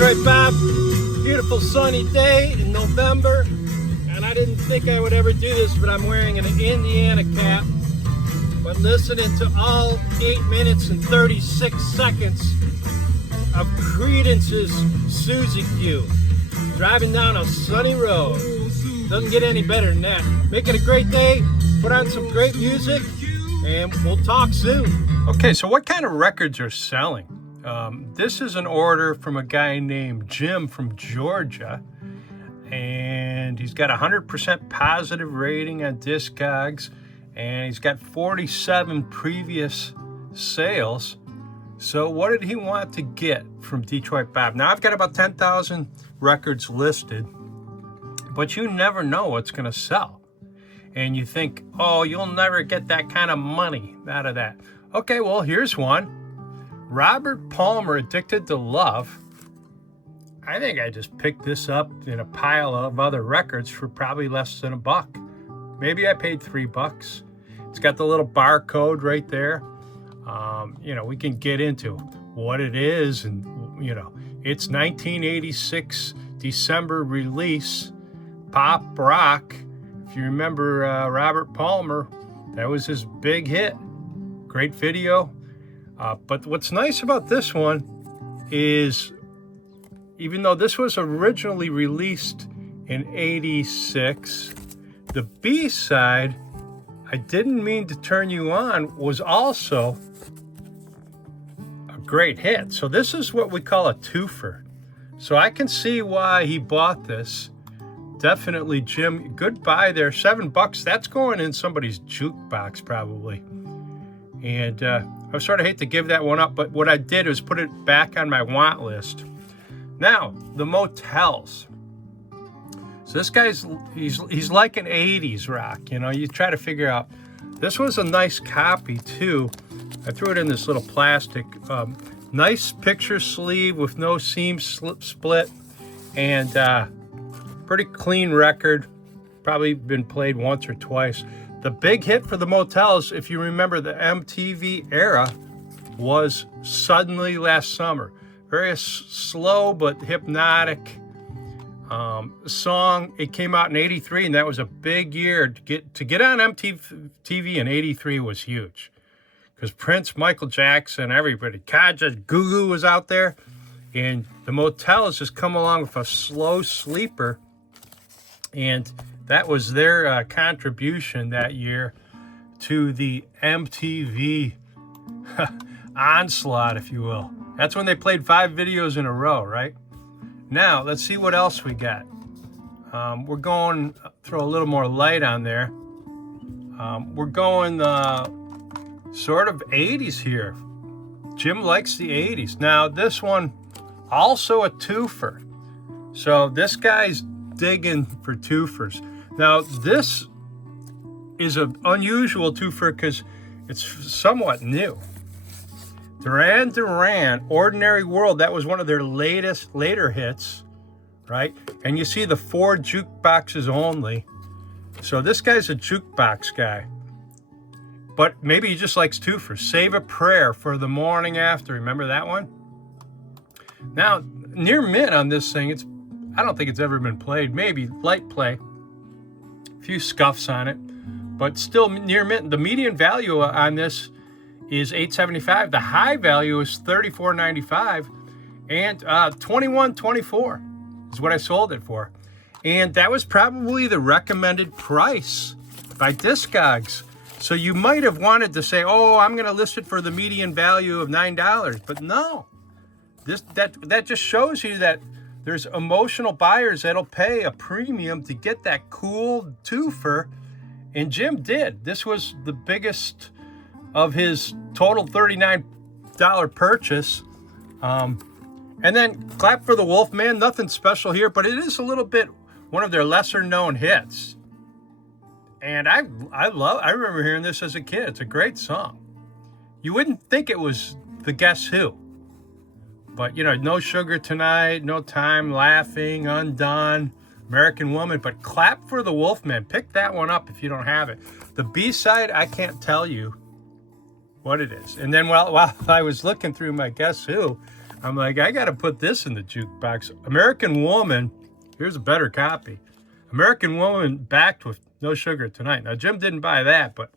Detroit Bob. Beautiful sunny day in November, and I didn't think I would ever do this, but I'm wearing an Indiana cap. But listening to all 8 minutes and 36 seconds of Credence's Susie Q. Driving down a sunny road. Doesn't get any better than that. Make it a great day. Put on some great music, and we'll talk soon. Okay, so what kind of records are selling? This is an order from a guy named Jim from Georgia, and he's got 100% positive rating on Discogs, and he's got 47 previous sales. So what did he want to get from Detroit Bob? Now I've got about 10,000 records listed, but you never know what's going to sell. And you think, oh, you'll never get that kind of money out of that. Okay, well, here's one. Robert Palmer, Addicted to Love. I think I just picked this up in a pile of other records for probably less than $1. Maybe I paid $3. It's got the little barcode right there. We can get into what it is, and it's 1986 December release, pop rock. If you remember Robert Palmer, that was his big hit. Great video. But what's nice about this one is, even though this was originally released in '86, the B-side, I Didn't Mean to Turn You On, was also a great hit. So this is what we call a twofer. So I can see why he bought this. Definitely, Jim, good buy there. $7, that's going in somebody's jukebox probably. And I sort of hate to give that one up, but what I did was put it back on my want list. Now, the motels. So this guy's, he's like an 80s rock, you try to figure out. This was a nice copy too. I threw it in this little plastic. Nice picture sleeve with no seam split, and pretty clean record. Probably been played once or twice. The big hit for the motels, if you remember the MTV era, was Suddenly Last Summer. Very slow but hypnotic song. It came out in '83, and that was a big year. To get on MTV in '83 was huge, because Prince, Michael Jackson, everybody, Kaja, Goo was out there, and the motels just come along with a slow sleeper, and that was their contribution that year to the MTV onslaught, if you will. That's when they played 5 videos in a row, right? Now, let's see what else we got. We're going, throw a little more light on there. We're going sort of 80s here. Jim likes the 80s. Now, this one, also a twofer. So this guy's digging for twofers. Now, this is an unusual twofer because it's somewhat new. Duran Duran, Ordinary World, that was one of their later hits, right? And you see the 4 jukeboxes only. So this guy's a jukebox guy. But maybe he just likes twofers. Save a Prayer for the Morning After. Remember that one? Now, near mint on this thing, I don't think it's ever been played. Maybe light play. A few scuffs on it. But still near mint. The median value on this is $8.75. The high value is $34.95, and $21.24 is what I sold it for. And that was probably the recommended price by Discogs. So you might have wanted to say, oh, I'm going to list it for the median value of $9. But no, that just shows you that there's emotional buyers that'll pay a premium to get that cool twofer. And Jim did. This was the biggest of his total $39 purchase. And then Clap for the Wolfman, nothing special here, but it is a little bit one of their lesser known hits. And I remember hearing this as a kid. It's a great song. You wouldn't think it was the Guess Who. But, No Sugar Tonight, No Time, Laughing, Undone, American Woman. But Clap for the Wolfman, pick that one up if you don't have it. The B-side, I can't tell you what it is. And then while I was looking through my Guess Who, I'm like, I got to put this in the jukebox. American Woman, here's a better copy. American Woman backed with No Sugar Tonight. Now, Jim didn't buy that, but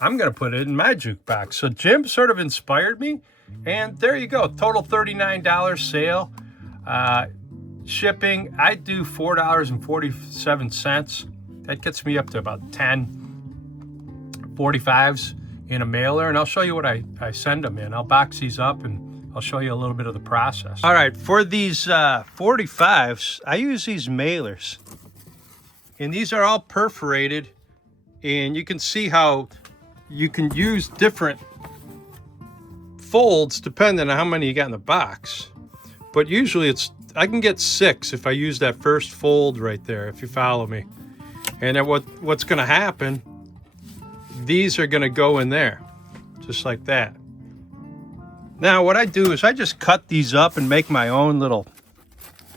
I'm going to put it in my jukebox. So Jim sort of inspired me, and there you go. Total $39 sale. Shipping, I do $4.47. That gets me up to about 10 45s in a mailer, and I'll show you what I send them in. I'll box these up, and I'll show you a little bit of the process. All right, for these 45s, I use these mailers, and these are all perforated, and you can see how you can use different folds depending on how many you got in the box. But usually I can get 6 if I use that first fold right there, if you follow me. And then what's going to happen, these are going to go in there, just like that. Now what I do is I just cut these up and make my own little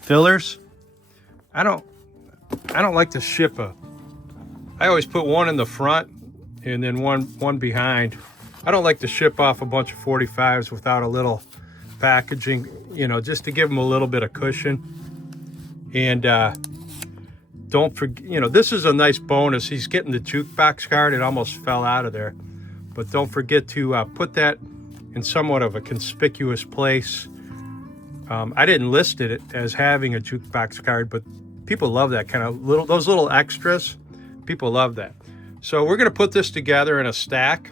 fillers. I don't like to ship I always put one in the front and then one behind. I don't like to ship off a bunch of 45s without a little packaging, just to give them a little bit of cushion. And don't forget, this is a nice bonus. He's getting the jukebox card. It almost fell out of there. But don't forget to put that in somewhat of a conspicuous place. I didn't list it as having a jukebox card, but people love that kind of those little extras. People love that. So we're going to put this together in a stack,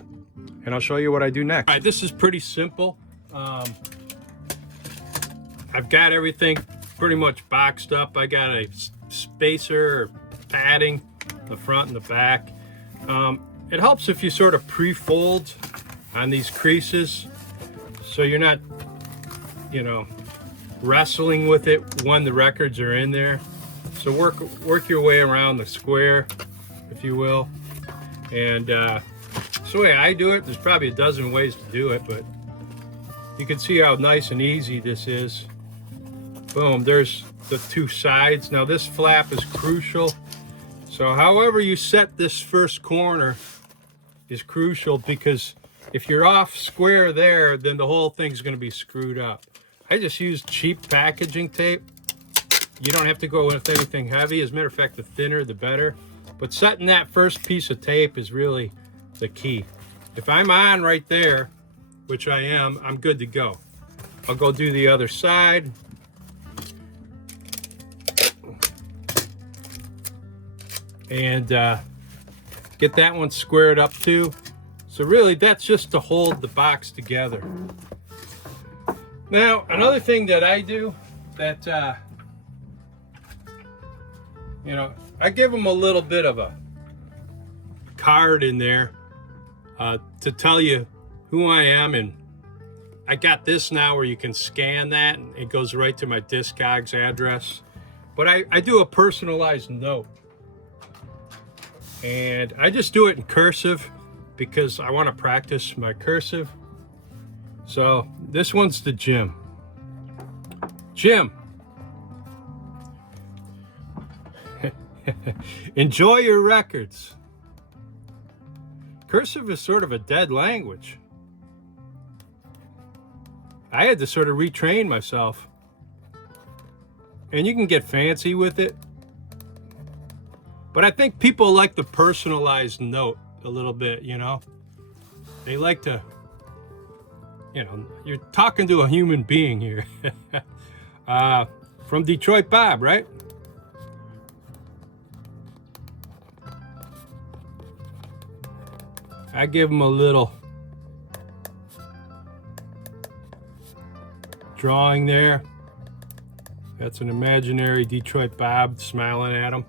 and I'll show you what I do next. All right, this is pretty simple. I've got everything pretty much boxed up. I got a spacer or padding, the front and the back. It helps if you sort of pre-fold on these creases, so you're not, wrestling with it when the records are in there. So work your way around the square, if you will. And so the way I do it, there's probably a dozen ways to do it, but you can see how nice and easy this is. Boom, there's the 2 sides. Now this flap is crucial. So however you set this first corner is crucial, because if you're off square there, then the whole thing's going to be screwed up. I just use cheap packaging tape. You don't have to go with anything heavy. As a matter of fact, the thinner the better. But setting that first piece of tape is really the key. If I'm on right there, which I am, I'm good to go. I'll go do the other side. And get that one squared up too. So really, that's just to hold the box together. Now, another thing that I do that, I give them a little bit of a card in there to tell you who I am. And I got this now where you can scan that and it goes right to my Discogs address. But I do a personalized note. And I just do it in cursive because I want to practice my cursive. So this one's to Jim. Jim, enjoy your records. Cursive is sort of a dead language. I had to sort of retrain myself. And you can get fancy with it. But I think people like the personalized note a little bit, They like to, you're talking to a human being here. From DetroitBob, right? I give them a little drawing there. That's an imaginary DetroitBob smiling at them.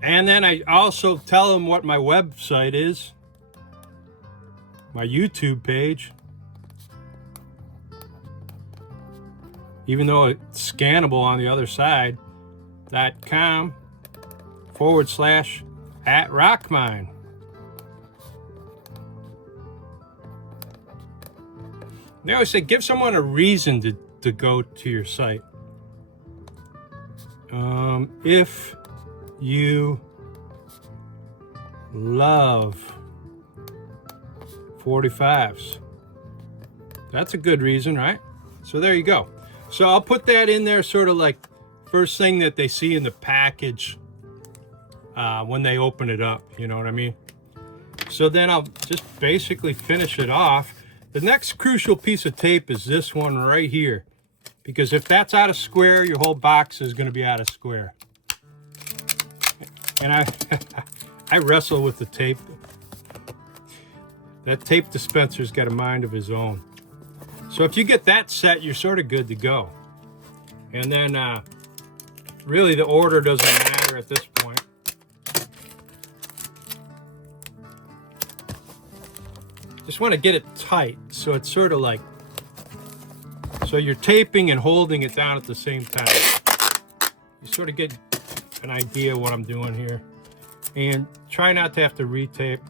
And then I also tell them what my website is, my YouTube page. Even though it's scannable on the other side, .com/@RockMine. They always say, give someone a reason to go to your site. If you love 45s, that's a good reason, right? So there you go. So I'll put that in there sort of like first thing that they see in the package when they open it up, you know what I mean? So then I'll just basically finish it off. The next crucial piece of tape is this one right here, because if that's out of square, your whole box is going to be out of square. And I wrestle with the tape. That tape dispenser's got a mind of his own. So if you get that set, you're sort of good to go. And then really the order doesn't matter at this point. Just want to get it tight so it's sort of like, so you're taping and holding it down at the same time. You sort of get an idea of what I'm doing here. And try not to have to retape.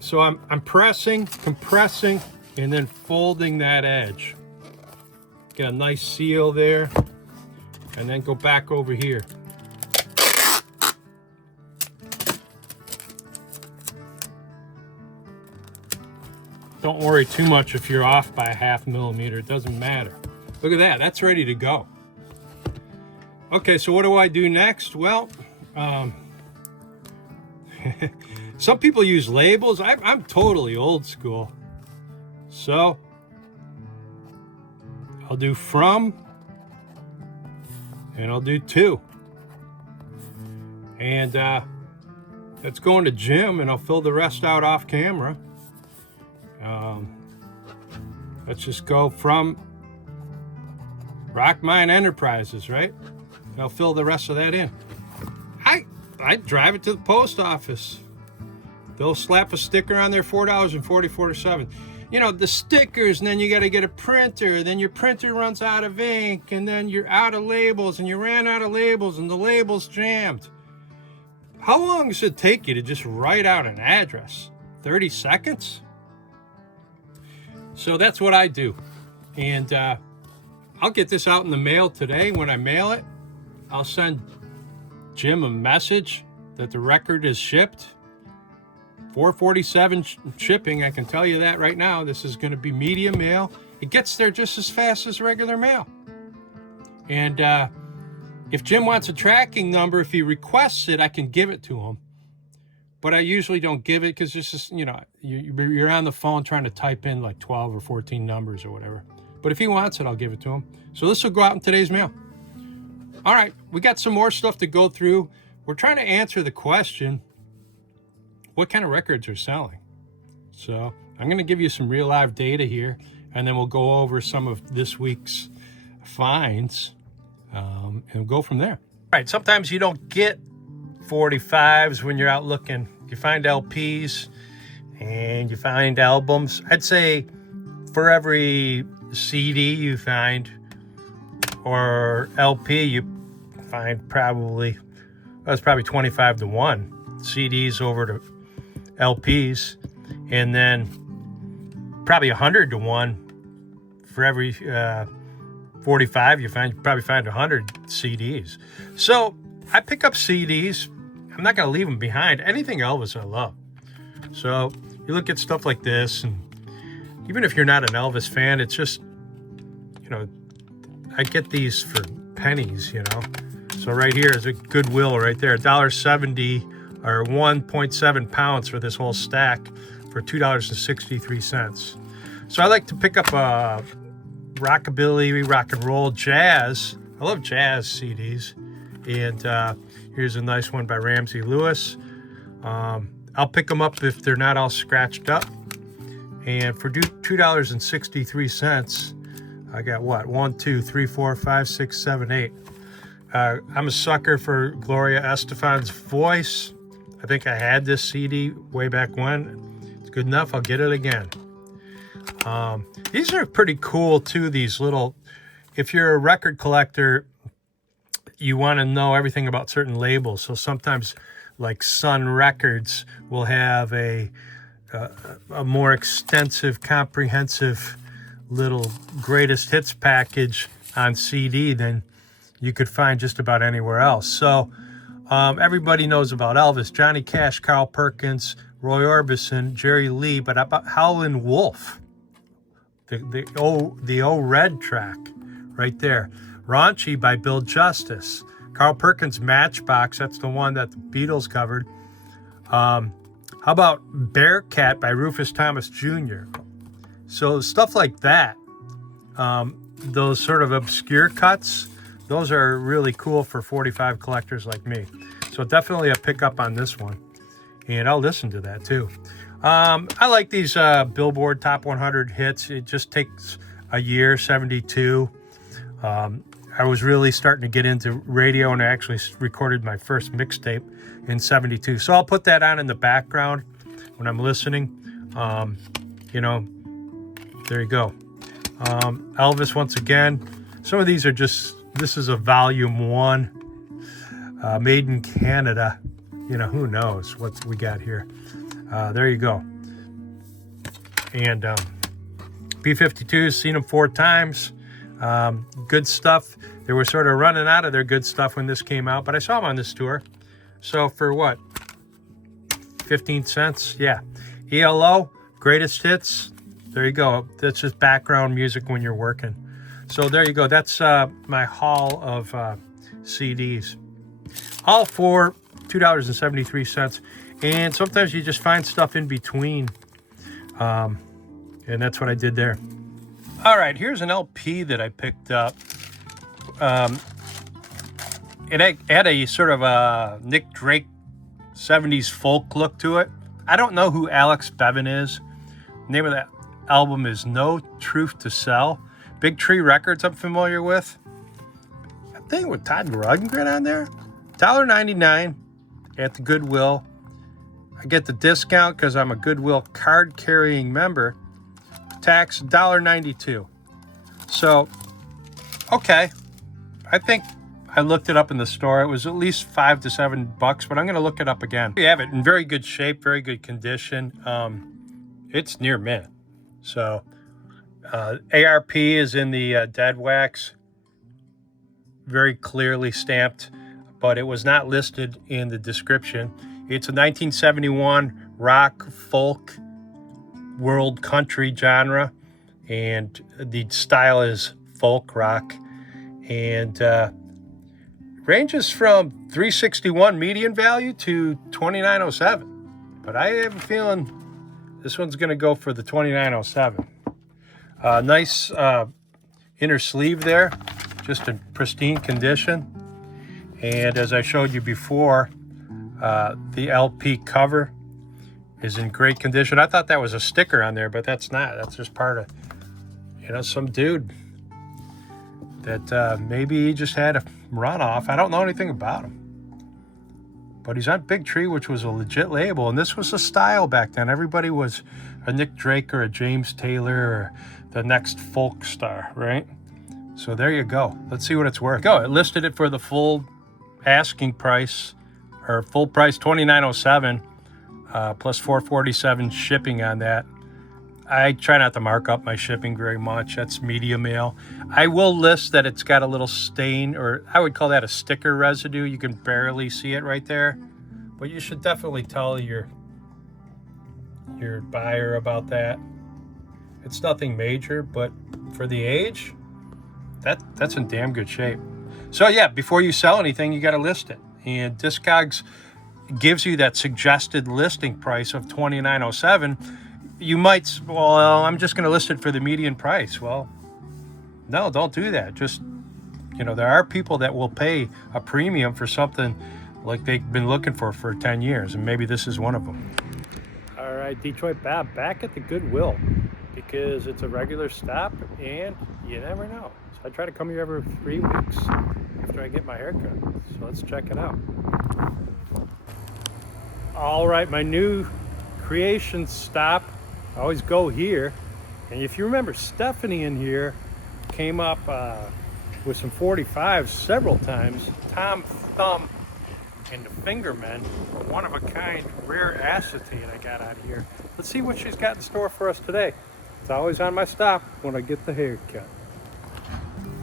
So I'm pressing, compressing, and then folding that edge. Get a nice seal there, and then go back over here. Don't worry too much if you're off by a ½ millimeter. It doesn't matter. Look at that. That's ready to go. Okay, so what do I do next? Well, some people use labels. I'm totally old school. So I'll do from, and I'll do to. And that's going to Jim, and I'll fill the rest out off camera. Let's just go from RockMine Enterprises, right? And I'll fill the rest of that in. I drive it to the post office. They'll slap a sticker on there, $4.47. You know, the stickers, and then you got to get a printer, then your printer runs out of ink, and then you're out of labels, and you ran out of labels, and the label's jammed. How long does it take you to just write out an address? 30 seconds? So that's what I do. And I'll get this out in the mail today. When I mail it, I'll send Jim a message that the record is shipped. $4.47 shipping, I can tell you that right now. This is going to be medium mail. It gets there just as fast as regular mail. And if Jim wants a tracking number, if he requests it, I can give it to him. But I usually don't give it because this is, you know, you're on the phone trying to type in like 12 or 14 numbers or whatever. But if he wants it, I'll give it to him. So this will go out in today's mail. All right, we got some more stuff to go through. We're trying to answer the question, what kind of records are selling? So I'm going to give you some real live data here, and then we'll go over some of this week's finds, and we'll go from there. All right, sometimes you don't get 45s when you're out looking. You find LPs and you find albums. I'd say for every CD you find or LP, you find probably, well, it's probably 25 to 1 CDs over to LPs, and then probably 100 to 1 for every 45 you probably find 100 CDs. So I pick up CDs. I'm not going to leave them behind. Anything Elvis I love. So you look at stuff like this, and even if you're not an Elvis fan, it's just, you know, I get these for pennies, you know. So right here is a Goodwill right there, $1.70 or 1.7 pounds for this whole stack for $2.63. So I like to pick up rockabilly, rock and roll, jazz. I love jazz CDs. And here's a nice one by Ramsey Lewis. I'll pick them up if they're not all scratched up. And for $2.63, I got what? 1, 2, 3, 4, 5, 6, 7, 8. I'm a sucker for Gloria Estefan's voice. I think I had this CD way back when. It's good enough. I'll get it again. These are pretty cool too. These little, if you're a record collector, you want to know everything about certain labels. So sometimes like Sun Records will have a more extensive, comprehensive little greatest hits package on CD than you could find just about anywhere else. So everybody knows about Elvis, Johnny Cash, Carl Perkins, Roy Orbison, Jerry Lee, but about Howlin' Wolf. The O Red track right there. Raunchy by Bill Justice. Carl Perkins' Matchbox, that's the one that the Beatles covered. How about Bearcat by Rufus Thomas Jr.? So stuff like that, those sort of obscure cuts, those are really cool for 45 collectors like me. So definitely a pickup on this one. And I'll listen to that too. I like these Billboard Top 100 hits. It just takes a year, 72. I was really starting to get into radio, and I actually recorded my first mixtape in 72. So I'll put that on in the background when I'm listening. You know, there you go. Elvis once again. Some of these are just, this is a volume 1, made in Canada. You know, who knows what we got here. There you go. And B-52s, seen them 4 times. Good stuff. They were sort of running out of their good stuff when this came out, but I saw them on this tour. So for what? 15 cents? Yeah. ELO, greatest hits. There you go. That's just background music when you're working. So there you go. That's my haul of CDs. All for $2.73. And sometimes you just find stuff in between. And that's what I did there. All right, here's an LP that I picked up. It had a sort of a Nick Drake 70s folk look to it. I don't know who Alex Bevan is. The name of that album is No Truth to Sell. Big Tree Records I'm familiar with. I think with Todd Rundgren on there. $1.99 at the Goodwill. I get the discount because I'm a Goodwill card-carrying member. Tax $1.92. So, okay. I think I looked it up in the store. It was at least $5 to $7, but I'm going to look it up again. We have it in very good shape, very good condition. It's near mint. So, ARP is in the dead wax. Very clearly stamped, but it was not listed in the description. It's a 1971 rock, folk, world country genre, and the style is folk rock, and ranges from $361 median value to $29.07. But I have a feeling this one's going to go for the $29.07. Nice inner sleeve there, just in pristine condition. And as I showed you before, the LP cover is in great condition. I thought that was a sticker on there, but that's not. That's just part of, you know, some dude that maybe he just had a runoff. I don't know anything about him. But he's on Big Tree, which was a legit label, and this was a style back then. Everybody was a Nick Drake or a James Taylor or the next folk star, right? So there you go. Let's see what it's worth. Go. It listed it for the full asking price, or full price $29.07, plus $4.47 shipping on that. I try not to mark up my shipping very much. That's media mail. I will list that it's got a little stain, or I would call that a sticker residue. You can barely see it right there, but you should definitely tell your buyer about that. It's nothing major, but for the age, that's in damn good shape. So yeah, before you sell anything, you got to list it. And Discogs gives you that suggested listing price of $29.07. You might, well, I'm just going to list it for the median price. Well, no, don't do that. Just, you know, there are people that will pay a premium for something like they've been looking for 10 years, and maybe this is one of them. All right, DetroitBob back at the Goodwill, because it's a regular stop, and you never know. So I try to come here every 3 weeks after I get my haircut. So let's check it out. All right, my new creation stop. I always go here, and if you remember, Stephanie in here came up with some 45s several times. Tom Thumb and the Fingermen, one of a kind rare acetate I got out here. Let's see what she's got in store for us today. It's always on my stop when I get the haircut.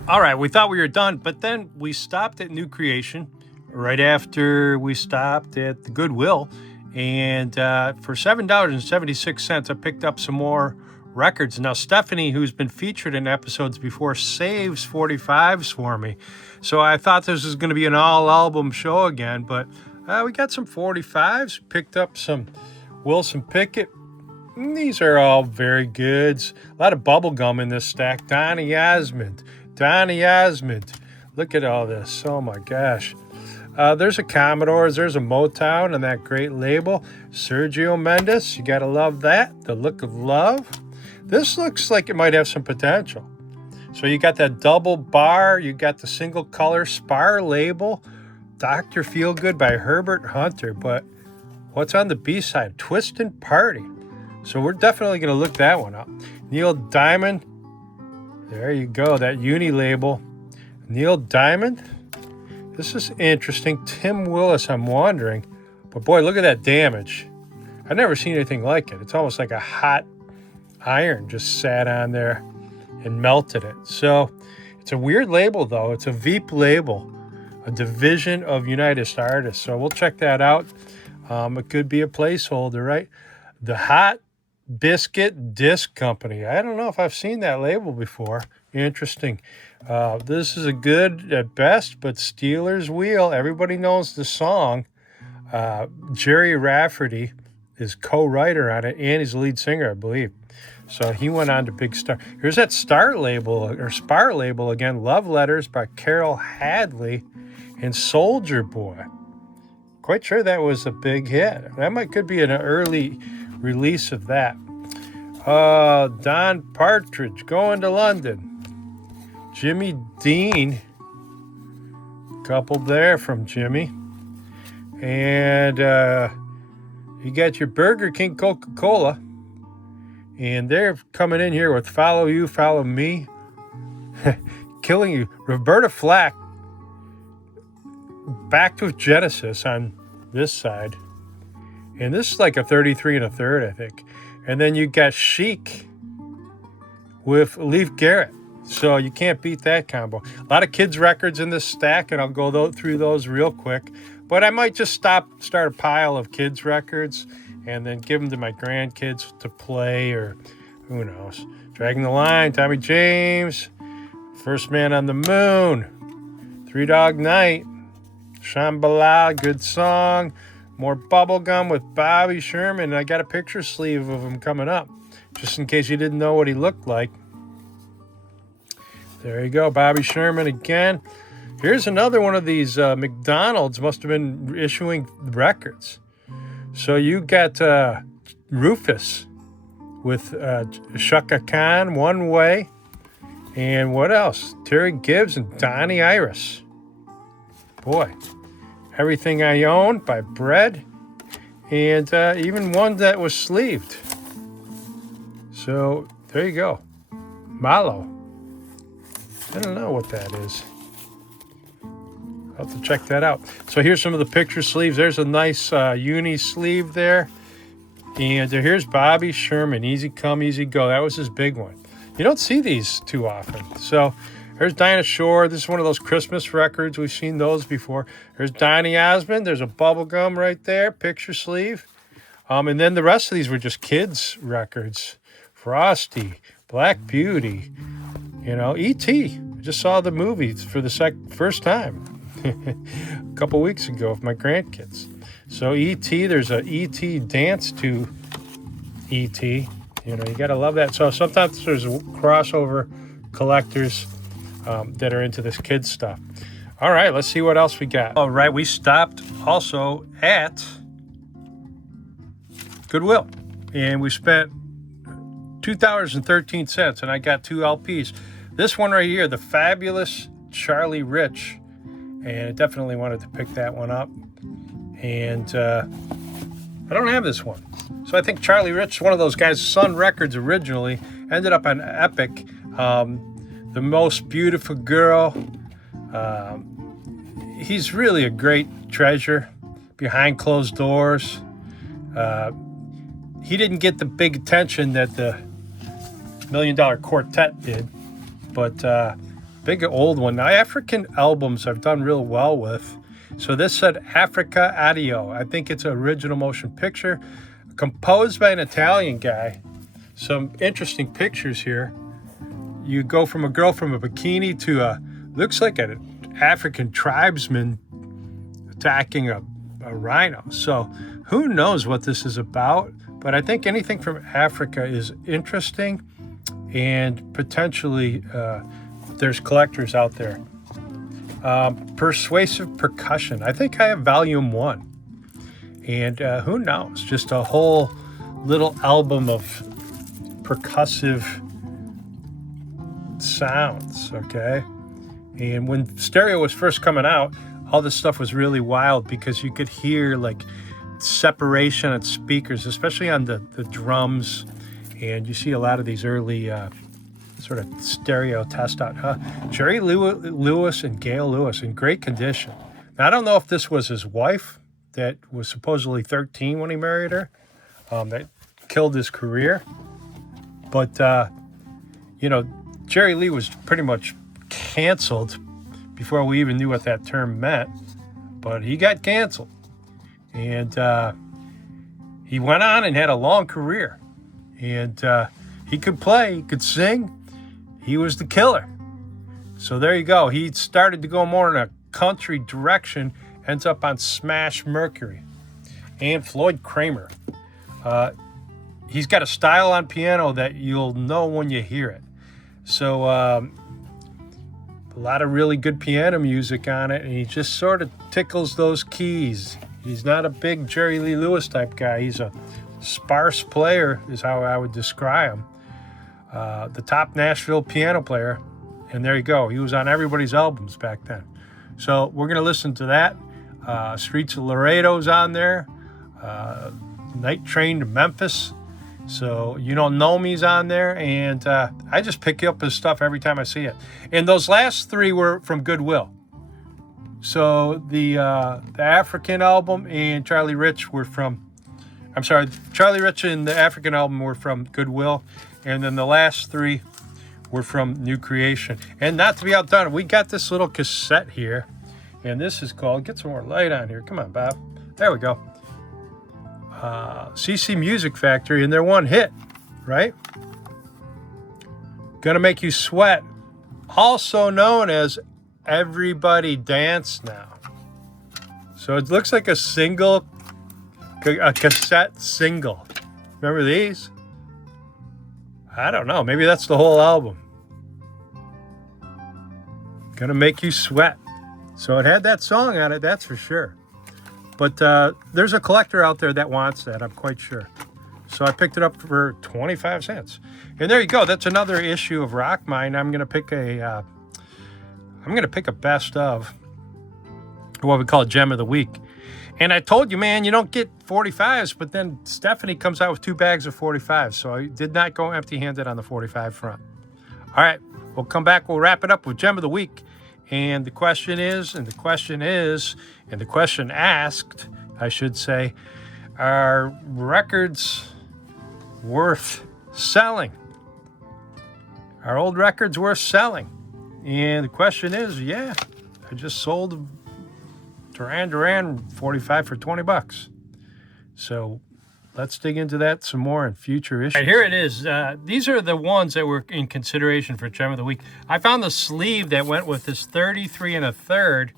All right, we thought we were done, but then we stopped at New Creation right after we stopped at the Goodwill. And for $7.76, I picked up some more records. Now, Stephanie, who's been featured in episodes before, saves 45s for me. So I thought this was going to be an all-album show again, but we got some 45s. Picked up some Wilson Pickett. These are all very good. A lot of bubble gum in this stack. Donny Osmond. Look at all this. Oh, my gosh. There's a Commodores. There's a Motown and that great label. Sergio Mendes. You got to love that. The Look of Love. This looks like it might have some potential. So you got that double bar. You got the single color Spar label. Dr. Feelgood by Herbert Hunter. But what's on the B-side? Twistin' Party. So we're definitely going to look that one up. Neil Diamond. There you go. That uni label. Neil Diamond. This is interesting. Tim Willis, I'm wondering. But boy, look at that damage. I've never seen anything like it. It's almost like a hot iron just sat on there and melted it. So it's a weird label, though. It's a Veep label, a division of United Artists. So we'll check that out. It could be a placeholder, right? The Hot Biscuit Disc Company. I don't know if I've seen that label before. Interesting. This is a good at best, but Steelers Wheel. Everybody knows the song. Jerry Rafferty is co-writer on it, and he's the lead singer, I believe. So he went on to Big Star. Here's that Star label, or Spar label again. Love Letters by Carol Hadley and Soldier Boy. Quite sure that was a big hit. That could be an early release of that. Don Partridge, Going to London. Jimmy Dean, couple there from Jimmy. And you got your Burger King Coca-Cola. And they're coming in here with Follow You, Follow Me. Killing You. Roberta Flack, backed with Genesis on this side. And this is like a 33 and a third, I think. And then you got Chic with Leif Garrett. So you can't beat that combo. A lot of kids' records in this stack, and I'll go through those real quick. But I might just start a pile of kids' records and then give them to my grandkids to play, or who knows. Dragging the Line, Tommy James, First Man on the Moon, Three Dog Night, Shambhala, good song. More Bubblegum with Bobby Sherman. I got a picture sleeve of him coming up, just in case you didn't know what he looked like. There you go, Bobby Sherman again. Here's another one of these. McDonald's must have been issuing records. So you got Rufus with Shaka Khan, One Way. And what else? Terry Gibbs and Donnie Iris. Boy. Everything I Own by Bread, and even one that was sleeved. So there you go. Malo. I don't know what that is. I'll have to check that out. So here's some of the picture sleeves. There's a nice uni sleeve there. And here's Bobby Sherman, Easy Come, Easy Go. That was his big one. You don't see these too often. So there's Dinah Shore. This is one of those Christmas records. We've seen those before. There's Donny Osmond. There's a bubblegum right there, picture sleeve. And then the rest of these were just kids' records. Frosty, Black Beauty, E.T. I just saw the movie for the first time a couple weeks ago with my grandkids. So E.T., there's a E.T. dance to E.T. You got to love that. So sometimes there's crossover collectors that are into this kids stuff. All right, let's see what else we got. All right, we stopped also at Goodwill, and we spent $2.13, and I got 2 LPs. This one right here, the fabulous Charlie Rich, and I definitely wanted to pick that one up. And I don't have this one. So I think Charlie Rich, one of those guys, Sun Records originally, ended up on Epic. The Most Beautiful Girl. He's really a great treasure behind closed doors. He didn't get the big attention that the $1 Million Quartet did, but big old one. Now, African albums I've done real well with. So this said Africa Addio. I think it's an original motion picture composed by an Italian guy. some interesting pictures here. You go from a girl from a bikini to looks like an African tribesman attacking a rhino. So who knows what this is about, but I think anything from Africa is interesting, and potentially there's collectors out there. Persuasive Percussion. I think I have volume 1. And who knows, just a whole little album of percussive sounds, okay? And when stereo was first coming out, all this stuff was really wild because you could hear like separation at speakers, especially on the drums. And you see a lot of these early sort of stereo test out. Jerry Lewis and Gail Lewis in great condition. Now, I don't know if this was his wife that was supposedly 13 when he married her, that killed his career. But, Jerry Lee was pretty much canceled before we even knew what that term meant. But he got canceled. And he went on and had a long career. And he could play, he could sing. He was the killer. So there you go. He started to go more in a country direction, ends up on Smash Mercury. And Floyd Kramer. He's got a style on piano that you'll know when you hear it. So a lot of really good piano music on it, and he just sort of tickles those keys. He's not a big Jerry Lee Lewis type guy. He's a sparse player is how I would describe him. The top Nashville piano player. And there you go. He was on everybody's albums back then. So we're going to listen to that. Streets of Laredo's on there. Night Train to Memphis. So You Don't Know Me's on there. And I just pick up his stuff every time I see it. And those last 3 were from Goodwill. So the African album and Charlie Rich were from... Charlie Rich and the African album were from Goodwill. And then the last 3 were from New Creation. And not to be outdone, we got this little cassette here. And this is called... Get some more light on here. Come on, Bob. There we go. CC Music Factory and their one hit, right? Gonna Make You Sweat. Also known as Everybody Dance Now. So it looks like a cassette single. Remember these? I don't know. Maybe that's the whole album. Gonna Make You Sweat. So it had that song on it, that's for sure. But there's a collector out there that wants that, I'm quite sure. So I picked it up for 25 cents. And there you go. That's another issue of RockMine. I'm gonna pick a best of, what we call a gem of the week. And I told you, man, you don't get 45s, but then Stephanie comes out with 2 bags of 45s. So I did not go empty-handed on the 45 front. All right, we'll come back. We'll wrap it up with gem of the week. And the question asked, I should say, are records worth selling? Are old records worth selling? And the question is, yeah, I just sold a Duran 45 for $20. So let's dig into that some more in future issues. All right, here it is. These are the ones that were in consideration for Gem of the Week. I found the sleeve that went with this 33 1/3.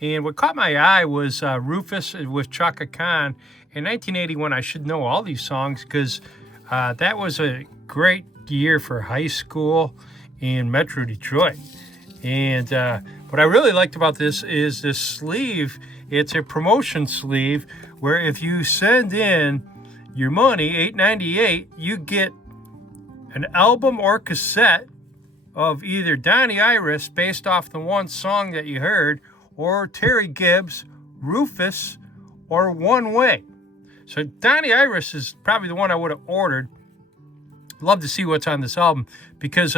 And what caught my eye was Rufus with Chaka Khan. In 1981, I should know all these songs because that was a great year for high school in Metro Detroit. And what I really liked about this is this sleeve. It's a promotion sleeve where if you send in your money, $8.98, you get an album or cassette of either Donnie Iris, based off the one song that you heard, or Terry Gibbs, Rufus, or One Way. So Donnie Iris is probably the one I would have ordered. Love to see what's on this album because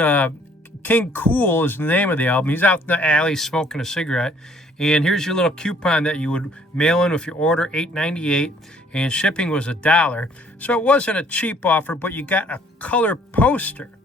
King Cool is the name of the album. He's out in the alley smoking a cigarette. And here's your little coupon that you would mail in if you order, $8.98, and shipping was $1. So it wasn't a cheap offer, but you got a color poster.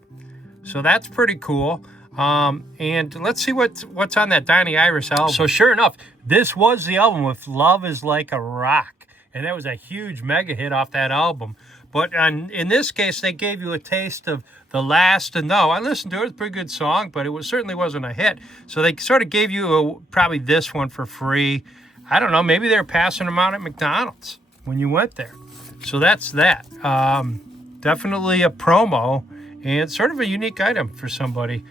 So that's pretty cool. And let's see what's on that Donnie Iris album. So sure enough, this was the album with Love Is Like a Rock. And that was a huge mega hit off that album. But in this case, they gave you a taste of The Last to Know. I listened to it. It's a pretty good song, but it certainly wasn't a hit. So they sort of gave you probably this one for free. I don't know. Maybe they're passing them out at McDonald's when you went there. So that's that. Definitely a promo and sort of a unique item for somebody.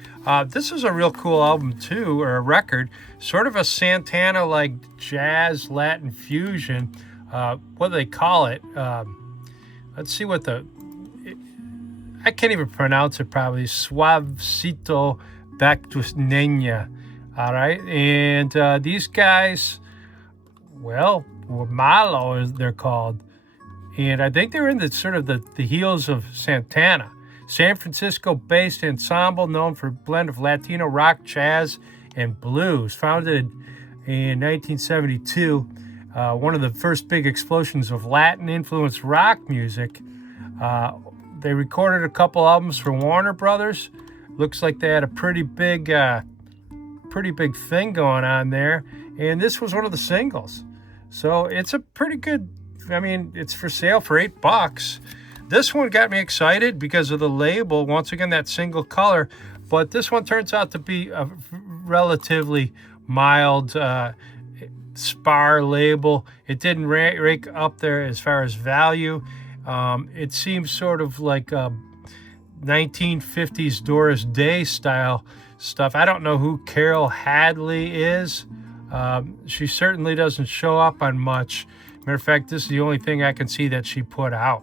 This is a real cool album, too, or a record. Sort of a Santana-like jazz Latin fusion. What do they call it? Let's see what I can't even pronounce it probably. Suavecito back to Nena. All right. And these guys, well, Malo, they're called. And I think they're in the sort of the heels of Santana. San Francisco-based ensemble known for a blend of Latino rock, jazz, and blues. Founded in 1972. One of the first big explosions of Latin-influenced rock music. They recorded a couple albums for Warner Brothers. Looks like they had a pretty big thing going on there. And this was one of the singles. So it's a pretty good, it's for sale for $8. This one got me excited because of the label. Once again, that single color. But this one turns out to be a relatively mild spar label. It didn't rake up there as far as value. It seems sort of like 1950s Doris Day style stuff. I don't know who Carol Hadley is. She certainly doesn't show up on much. Matter of fact, this is the only thing I can see that she put out.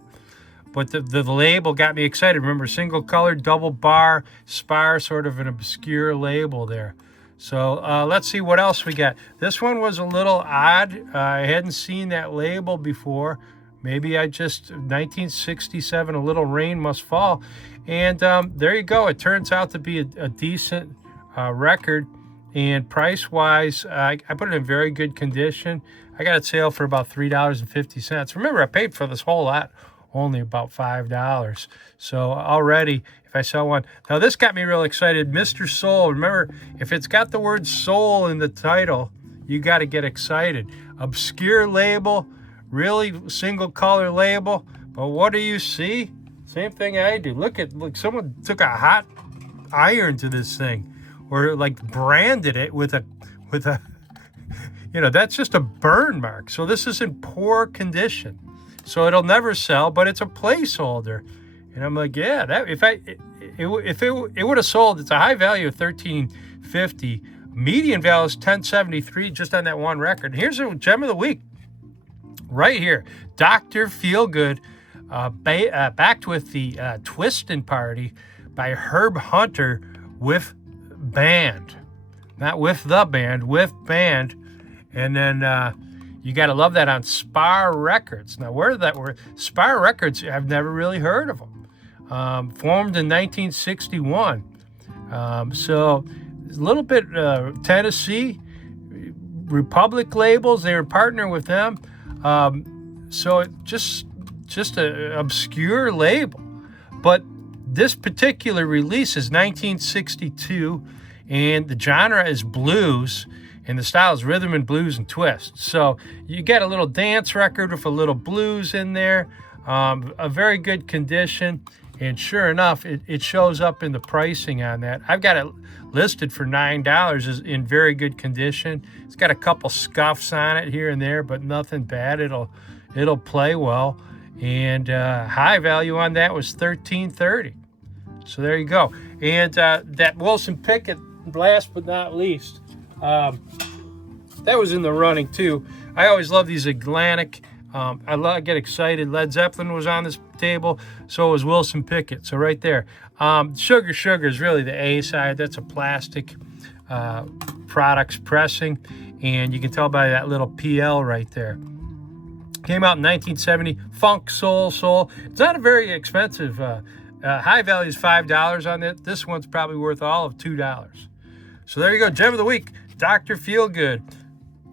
But the label got me excited. Remember, single color, double bar, spar, sort of an obscure label there. So let's see what else we got. This one was a little odd. I hadn't seen that label before. Maybe 1967, A Little Rain Must Fall. And there you go. It turns out to be a decent record. And price-wise, I put it in very good condition. I got it sale for about $3.50. Remember, I paid for this whole lot only about $5. So already, if I sell one. Now, this got me real excited. Mr. Soul. Remember, if it's got the word soul in the title, you got to get excited. Obscure label, really single color label. But what do you see? Same thing I do. Look, someone took a hot iron to this thing, or like branded it with a that's just a burn mark. So this is in poor condition. So it'll never sell, but it's a placeholder. And I'm like, yeah, that if it would have sold, it's a high value of $13.50. Median value is $10.73 just on that one record. Here's a gem of the week. Right here. Dr. Feelgood, backed with the Twistin' Party by Herb Hunter with band. Not with the band, with band. And then you got to love that on Spar Records. Now, Spar Records, I've never really heard of them. Formed in 1961. So a little bit Tennessee, Republic labels, they were partnering with them. So it just an obscure label. But this particular release is 1962, and the genre is blues, and the style is rhythm and blues and twist. So you get a little dance record with a little blues in there, a very good condition, and sure enough, it shows up in the pricing on that. I've got it listed for $9, is in very good condition. It's got a couple scuffs on it here and there, but nothing bad. It'll play well, and high value on that was $13.30. So there you go. And that Wilson Pickett, last but not least, that was in the running too. I always love these Atlantic. I get excited. Led Zeppelin was on this table, so was Wilson Pickett. So right there. Sugar is really the A side. That's a plastic products pressing, and you can tell by that little PL right there. Came out in 1970. Funk, soul. It's not a very expensive. High value is $5 on it. This one's probably worth all of $2. So there you go. Gem of the week. Dr. Feelgood.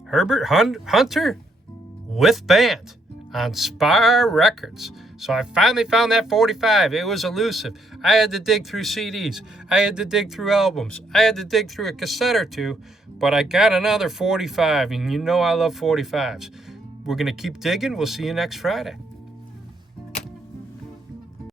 Herbert Hunter with band on Spar Records. So I finally found that 45. It was elusive. I had to dig through CDs. I had to dig through albums. I had to dig through a cassette or two, but I got another 45, and you know I love 45s. We're going to keep digging. We'll see you next Friday.